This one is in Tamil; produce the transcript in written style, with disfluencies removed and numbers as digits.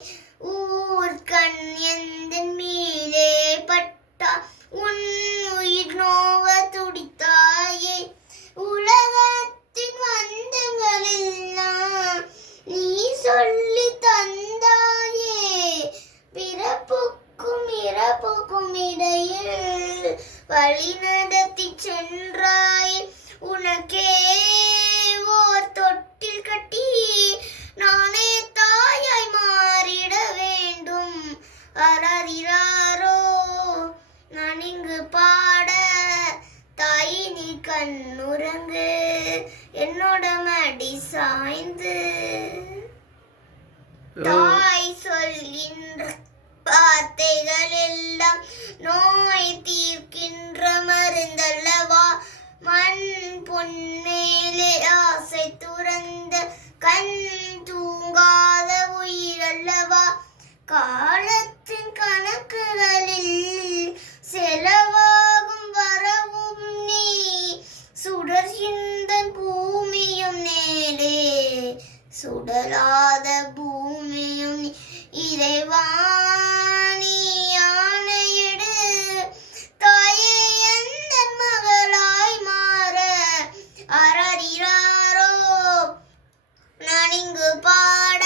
ஊர்கண் எந்தன் மேலே பட்டா உன் உயிர் நோவ துடித்தாயே. உலகத்தின் வந்தங்களெல்லாம் நீ சொல்லி தந்தாயே. பிறப்புக்கும் இறப்புக்கும் இடையில் வழி நடத்தி சென்றாய். உனக்கே ஓர் தொட்டில் கட்டி நானே தாயாய் மாறிட வேண்டும். அரறிறாரோ நான் இங்கு பாட, தாய் நீ கண்ணுறங்கு என்னோட மடி சாய்ந்து. தாய் சொல்கின்ற வார்த்தைகள் எல்லாம் நோய் தீர்க்கின்ற மருந்தல்லவா. மண் பொன்மேலே ஆசை துறந்த கண் தூங்காத உயிரல்லவா. காலத்தின் கணக்குகளில் செலவாகும் வரவும் நீ, சுடர்கின்ற பூமியும் நேலே சுடலாத பூமியும் நீ. இறைவா நீ ஆணையிடு, தாயே எந்தன் மகளாய் மாற. அரறிறாரோ நான் இங்கு பாட,